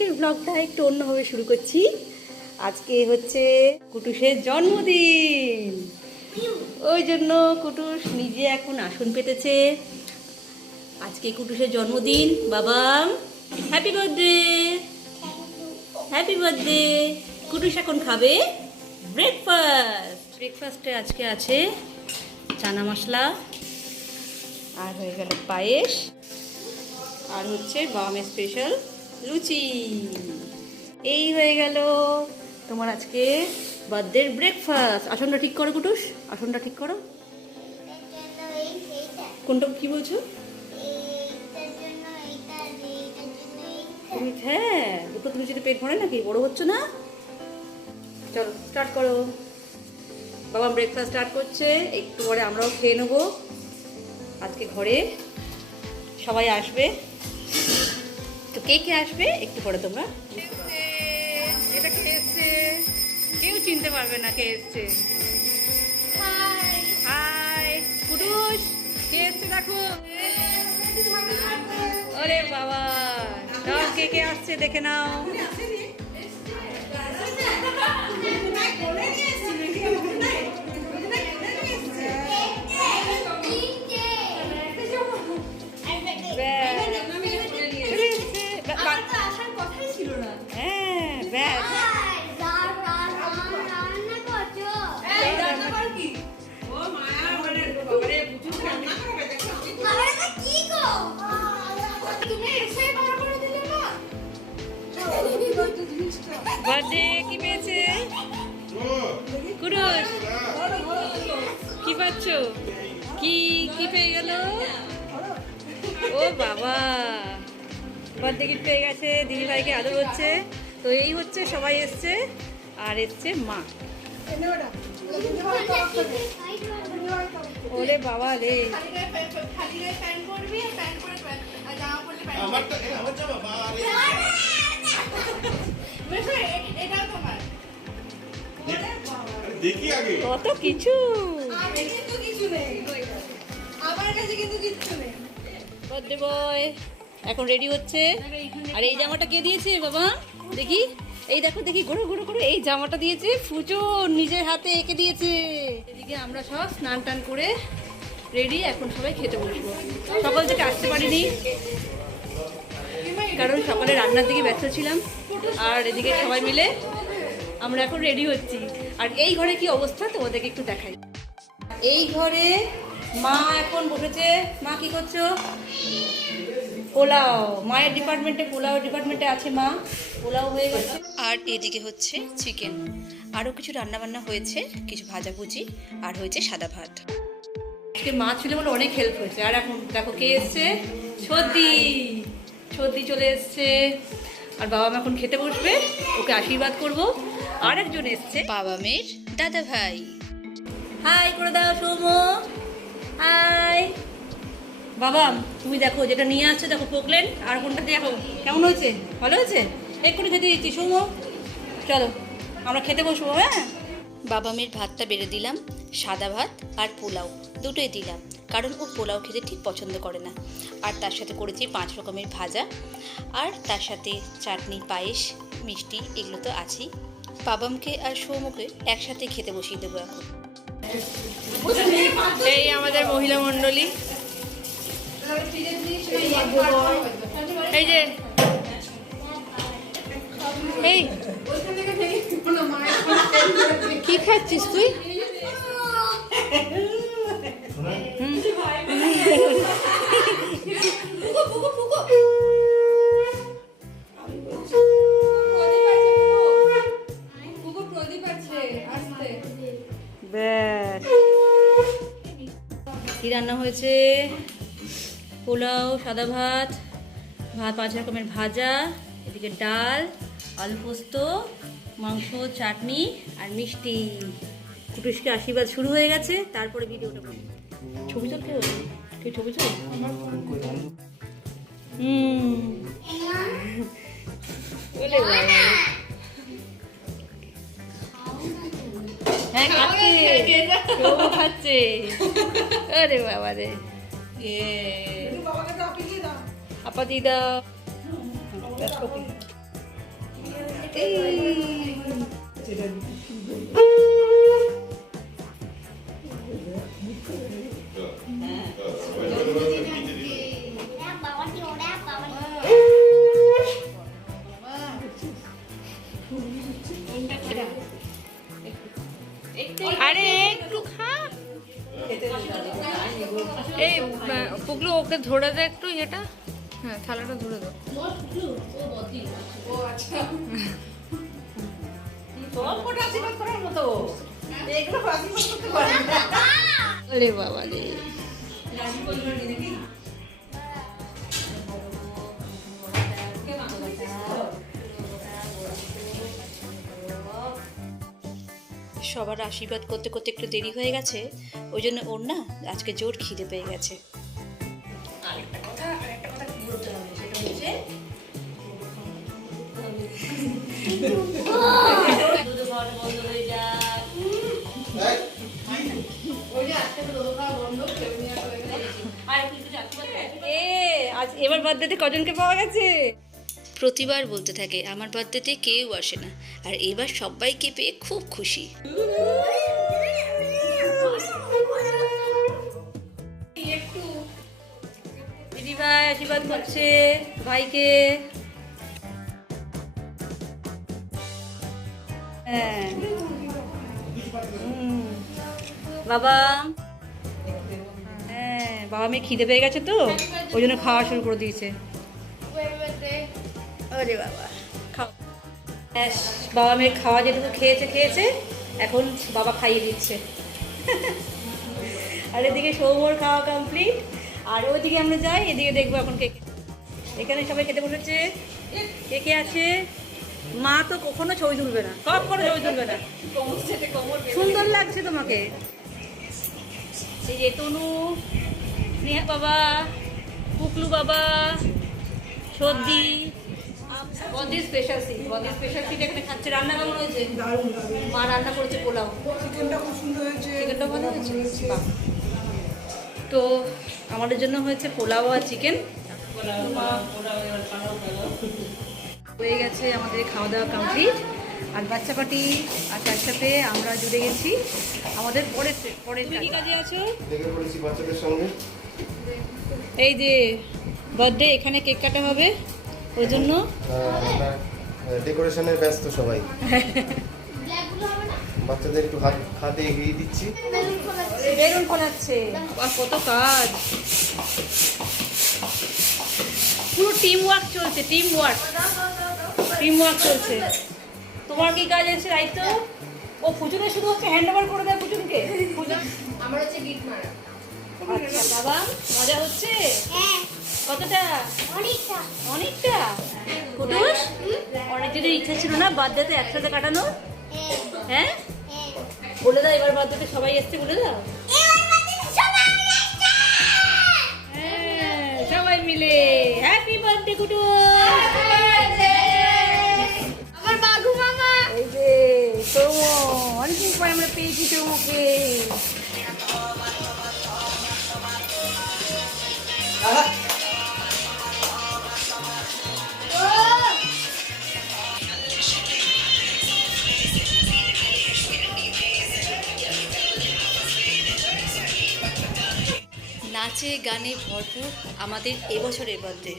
আজকের ব্লগটা একটু অন্যভাবে শুরু করছি। আজকে হচ্ছে কুটুসের জন্মদিন, ওই জন্য কুটুস নিজে এখন আসন পেতেছে। আজকে কুটুসের জন্মদিন। বাবা happy birthday, happy birthday. Kutus এখন খাবে ব্রেকফাস্টে আজকে আছে চানা মশলা, আর হয়ে গেল পায়েস, আর হচ্ছে বামের স্পেশাল লুচি। এই হয়ে গেল তোমার আজকে বার্থডের ব্রেকফাস্ট। আসনটা ঠিক করো কুটুস, আসনটা ঠিক করো। কোনটা কি বলছো? হ্যাঁ, দুটো তুমি যদি পেট ভরে নাকি, বড় হচ্ছে না? চলো স্টার্ট করো। বাবা ব্রেকফাস্ট স্টার্ট করছে, একটু পরে আমরাও খেয়ে নেবো। আজকে ঘরে সবাই আসবে, তো কে কে আসবে একটু পরে তোমরা। এটা কে এসছে? কেউ চিনতে পারবে না কে এসছে। হাই কুটুস, কে এসছে দেখো। আরে বাবা, সব কে কে আসছে দেখে নাও। বার্থডে কি পেয়েছে কুটুস? কি পাচ্ছ? কি কি পেয়ে গেল? ও বাবা, বার্থডে গিফট পেয়ে গেছে, দিদি ভাইকে আদর হচ্ছে। তো এই হচ্ছে সবাই এসছে, আর এসছে মা। ওরে বাবা রে, কত কিছু। বার্থডে বয় এখন রেডি হচ্ছে। আর এই জামাটা কে দিয়েছে বাবা? দেখি, এই দেখো, দেখি, ঘুরো ঘুরো ঘুরো। এই জামাটা দিয়েছে ফুচো, নিজের হাতে এঁকে দিয়েছে। এদিকে আমরা সব স্নান টান করে রেডি, এখন সবাই খেতে বসবো। সকাল থেকে আসতে পারিনি, কারণ সকালে রান্নার দিকে ব্যস্ত ছিলাম। আর এদিকে সবাই মিলে আমরা এখন রেডি হচ্ছি। আর এই ঘরে কি অবস্থা তোমাদেরকে একটু দেখাই। এই ঘরে মা এখন বসেছে। মা কি করছো? পোলাও, মায়ের ডিপার্টমেন্টে, পোলাও ডিপার্টমেন্টে আছে মা। পোলাও হয়ে গেছে, আর এদিকে হচ্ছে চিকেন। আরও কিছু রান্নাবান্না হয়েছে, কিছু ভাজাভুজি, আর হয়েছে সাদা ভাত। আজকে মা ছিল বলে অনেক হেল্প হয়েছে। আর এখন দেখো কে এসছে, সর্দি। সর্দি চলে এসছে, আর বাবা মা এখন খেতে বসবে, ওকে আশীর্বাদ করবো। আর একজন এসছে, বাবা মেয়ের দাদা ভাই। হাই করে দাও সৌম, হাই। বাবা তুমি দেখো যেটা নিয়ে আসছো, দেখো পোকলেন। আর কোনটা দেখো কেমন হয়েছে? ভালো হয়েছে? এক্ষুনি খেতে দিচ্ছি সৌম, চলো আমরা খেতে বসবো। হ্যাঁ, বাবা মেয়ের ভাতটা বেড়ে দিলাম, সাদা ভাত আর পোলাও দুটোই দিলাম, কারণ ও পোলাও খেতে ঠিক পছন্দ করে না। আর তার সাথে করেছি 5 রকমের ভাজা, আর তার সাথে চাটনি, পায়েস, মিষ্টি, এগুলো তো আছেই। বাবামকে আর সৌমকে একসাথে খেতে বসিয়ে দেবো এখন। এই আমাদের মহিলা মণ্ডলী, এই যে এই কি খাচ্ছিস তুই? কি রান্না হয়েছে? পোলাও, সাদা ভাত, 5 রকমের ভাজা, এদিকে ডাল, আলু পোস্ত, মাংস, চাটনি আর মিষ্টি। কুটুসকে আশীর্বাদ শুরু হয়ে গেছে। তারপরে ভিডিওটা বলি। ছবি তুলতে হবে, তুই ছবি তুল। হ্যাঁ খাচ্ছে। আরে বাবা রে, আপা দিয়ে দাও। আরে একটু খা। এই পুগলু ওকে ধরে দে একটু এটা, হ্যাঁ থালাটা ধরে দাও। আরে বাবা রে, সবার আশীর্বাদ করতে করতে একটু দেরি হয়ে গেছে, ওই জন্য ওর না আজকে জোর খিদে পেয়ে গেছে। আরেকটা কথা কি বলতে হবে, সেটা হচ্ছে বন্ধ হয়ে যাক। আজ এবার বার্থডেতে কজনকে পাওয়া গেছে? প্রতিবার বলতে থাকে আমার বার্থডেতে কেউ আসে না, আর এবার সবাইকে পেয়ে খুব খুশি। দিদি ভাই আশীর্বাদ করছে ভাইকে। হ্যাঁ বাবা, হ্যাঁ বাবা মেয়ে খিদে পেয়ে গেছে তো ওই জন্য খাওয়া শুরু করে দিয়েছে। আরে বাবা খাও। বাবা মেয়ে খাওয়া যেটুকু খেয়েছে এখন বাবা খাইয়ে দিচ্ছে। আর এদিকে সৌমর খাওয়া কমপ্লিট, আর ওইদিকে আমরা যাই, এদিকে দেখবো এখন কে এখানে সবাই খেতে বসেছে। কে কে আছে? মা তো কখনো ছবি তুলবে না, কখনো ছবি তুলবে না। সুন্দর লাগছে তোমাকে। এই যে তনু, নেহা বাবা, পুকলু বাবা, সর্দি, বদি স্পেশাল সিট এখানে খাচ্ছে। রান্না কেমন হয়েছে? মা রান্না করেছে পোলাও, চিকেনটা খুব সুন্দর হয়েছে, চিকেনটা ভালো হয়েছে। তো আমাদের জন্য হয়েছে পোলাও আর চিকেন। হয়ে গেছে আমাদের খাওয়া দাওয়া কমপ্লিট, আর বাচ্চা পার্টি, আর তার সাথে আমরা জুড়ে গেছি আমাদের পরে কি কাজে আছো? বাচ্চাদের সঙ্গে এই যে বার্থডে, এখানে কেক কাটা হবে, ওই জন্য ডেকোরেশনের ব্যস্ত সবাই। বাচ্চাদের একটু হাতে এগিয়ে দিচ্ছি, বেলুন ফোলাচ্ছে। কত কাজ, পুরো টিম ওয়ার্ক চলছে। তোমার কি কাজ আছে দায়িত্ব? ও ফুচুনে শুধু হচ্ছে হ্যান্ড ওভার করে দেয় ফুচুনকে। আমার হচ্ছে গিফট মারা। আচ্ছা বাবা, মজা হচ্ছে? কতটা? অনেকটা। ফুটুস, অনেক দিনের ইচ্ছা ছিল না বার্থডেতে একসাথে কাটানো? হ্যাঁ বলে দাও, এবার বার্থডেতে সবাই এসছে বলে দাও। হ্যাঁ সবাই মিলে হ্যাপি বার্থডে কুটুস। আমার বাঘু মামা, এই যে সৌম, অনেকদিন পরে আমরা পেয়েছি সৌমকে। নাচে গানে ভরপুর আমাদের এবছরের বার্থডে।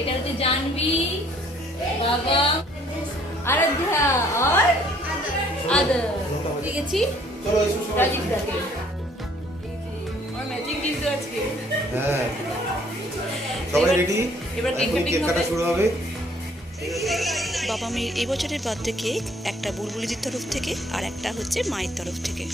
এটা হচ্ছে জানবি, বাবা, আরাধ্যা আর আদর। ঠিক আছে, রাজীব দাকে আর ম্যাচিং কিন্তু আজকে। হ্যাঁ সবাই রেডি, এবার কেক কাটা শুরু হবে। বাবা মেয়ের এবছরের বার্থডে কেক একটা বুলবুলিদির তরফ থেকে আর একটা হচ্ছে মায়ের তরফ থেকে।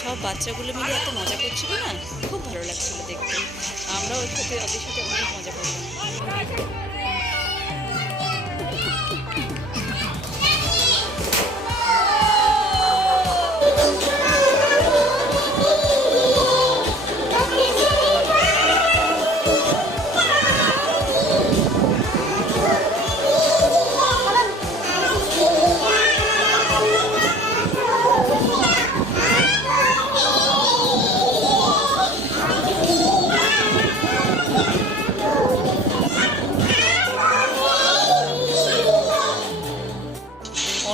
সব বাচ্চাগুলো মিলে এত মজা করছিল না, খুব ভালো লাগছিল দেখতে। আমরাও ওর সাথে ওদের সাথে অনেক মজা করলাম।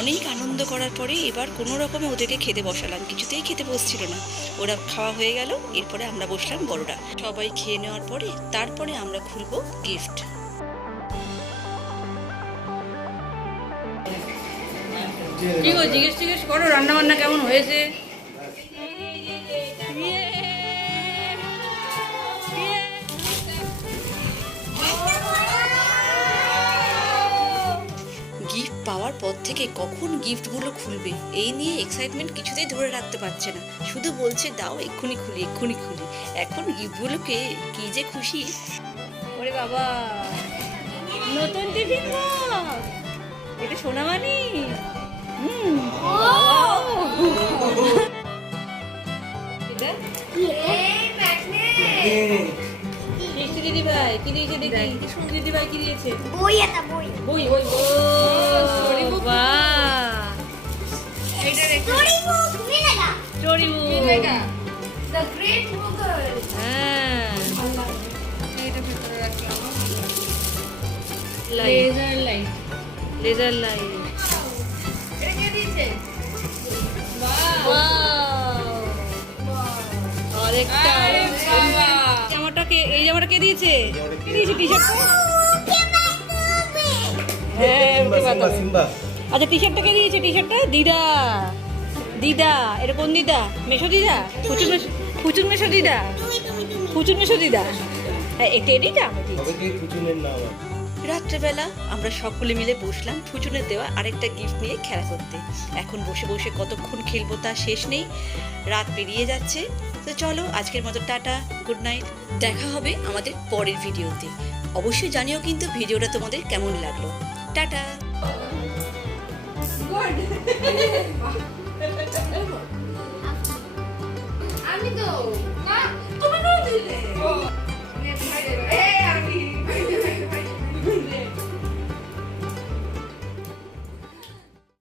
অনেক আনন্দ করার পরে এবার কোনো রকমে ওদেরকে খেতে বসালাম, কিছুতেই খেতে বসছিল না। ওরা খাওয়া হয়ে গেল, এরপরে আমরা বসলাম বড়রা। সবাই খেয়ে নেওয়ার পরে তারপরে আমরা খুলবো গিফট। কি গো, জিজ্ঞেস করো রান্না বান্না কেমন হয়েছে? গিফট পাওয়ার পর থেকে কখন গিফটগুলো খুলবে এই নিয়ে এক্সাইটমেন্ট কিছুতেই ধরে রাখতে পারছে না, শুধু বলছে দাও এক্ষুনি খুলি এক্ষুনি খুলি। এখন গিফটগুলোকে কি যে খুশি। ওরে বাবা, নতুন টিফিন বক্স, এটা সোনামানি। দিদি ভাই কি দিয়েছে দেখি, দিদি ভাই কি দিয়েছে? বই এটা বই বই বই স্টোরি বুক। বাহ, এটা রেখে স্টোরি বুক মিলেগা story book. The great Mughal হ্যাঁ, এটা ভেতরে রাখলাম। Laser light, laser light. এটা কে দিয়েছে? আরেকটা আরে বাবা, জামাটা কে, এই জামাটা কে দিয়েছে? কে দিয়েছে টি শার্টটা? সিম্বা সিম্বা আচ্ছা, টি শার্টটা কে দিয়েছে? টি শার্টটা দিদা। দিদা, এটা কোন দিদা? মেশো দিদা? ফুচুর মেশো দিদা? ফুচুর মেশো দিদা? হ্যাঁ, এটা এডিটা আমি দিয়েছি। তবে কি ফুচুনের নাম রাত্রেবেলা আমরা সকলে মিলে বসলাম ফুচুনের দেওয়া আরেকটা গিফট নিয়ে খেলা করতে। এখন বসে বসে কতক্ষণ খেলবো তা শেষ নেই, রাত পেরিয়ে যাচ্ছে। তো চলো আজকের মতো টাটা, গুড নাইট। দেখা হবে আমাদের পরের ভিডিওতে। অবশ্যই জানিও কিন্তু ভিডিওটা তোমাদের কেমন লাগলো। টাটা। আমি তো না, তুমি তো দিলে।